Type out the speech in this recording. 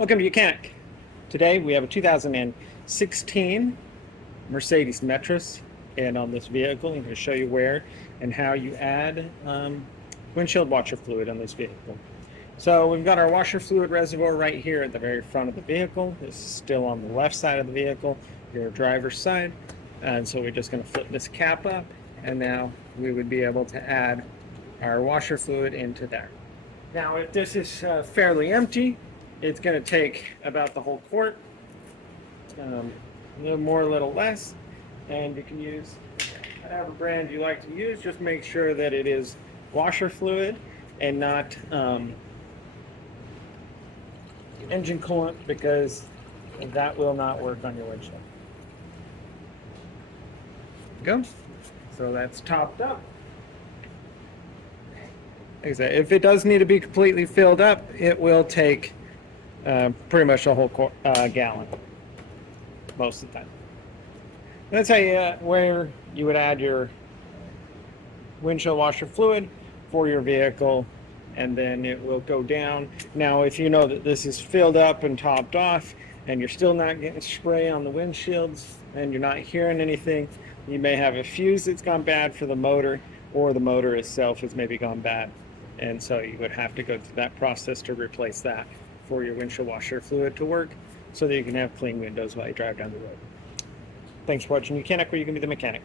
Welcome to Mechanic. Today we have a 2016 Mercedes Metris, and on this vehicle I'm going to show you where and how you add windshield washer fluid on this vehicle. So we've got our washer fluid reservoir right here at the very front of the vehicle. This is still on the left side of the vehicle, your driver's side, and so we're just going to flip this cap up, and now we would be able to add our washer fluid into there. Now if this is fairly empty, it's going to take about the whole quart, a little more, a little less, and you can use whatever brand you like to use. Just make sure that it is washer fluid and not engine coolant, because that will not work on your windshield. Go. So that's topped up. Like I said, if it does need to be completely filled up, it will take pretty much a whole gallon most of the time. That's how where you would add your windshield washer fluid for your vehicle, and then it will go down. Now if you know that this is filled up and topped off and you're still not getting spray on the windshields and you're not hearing anything, you may have a fuse that's gone bad for the motor, or the motor itself has maybe gone bad, and so you would have to go through that process to replace that for your windshield washer fluid to work, so that you can have clean windows while you drive down the road. Thanks for watching Mechanic, where you can be the mechanic.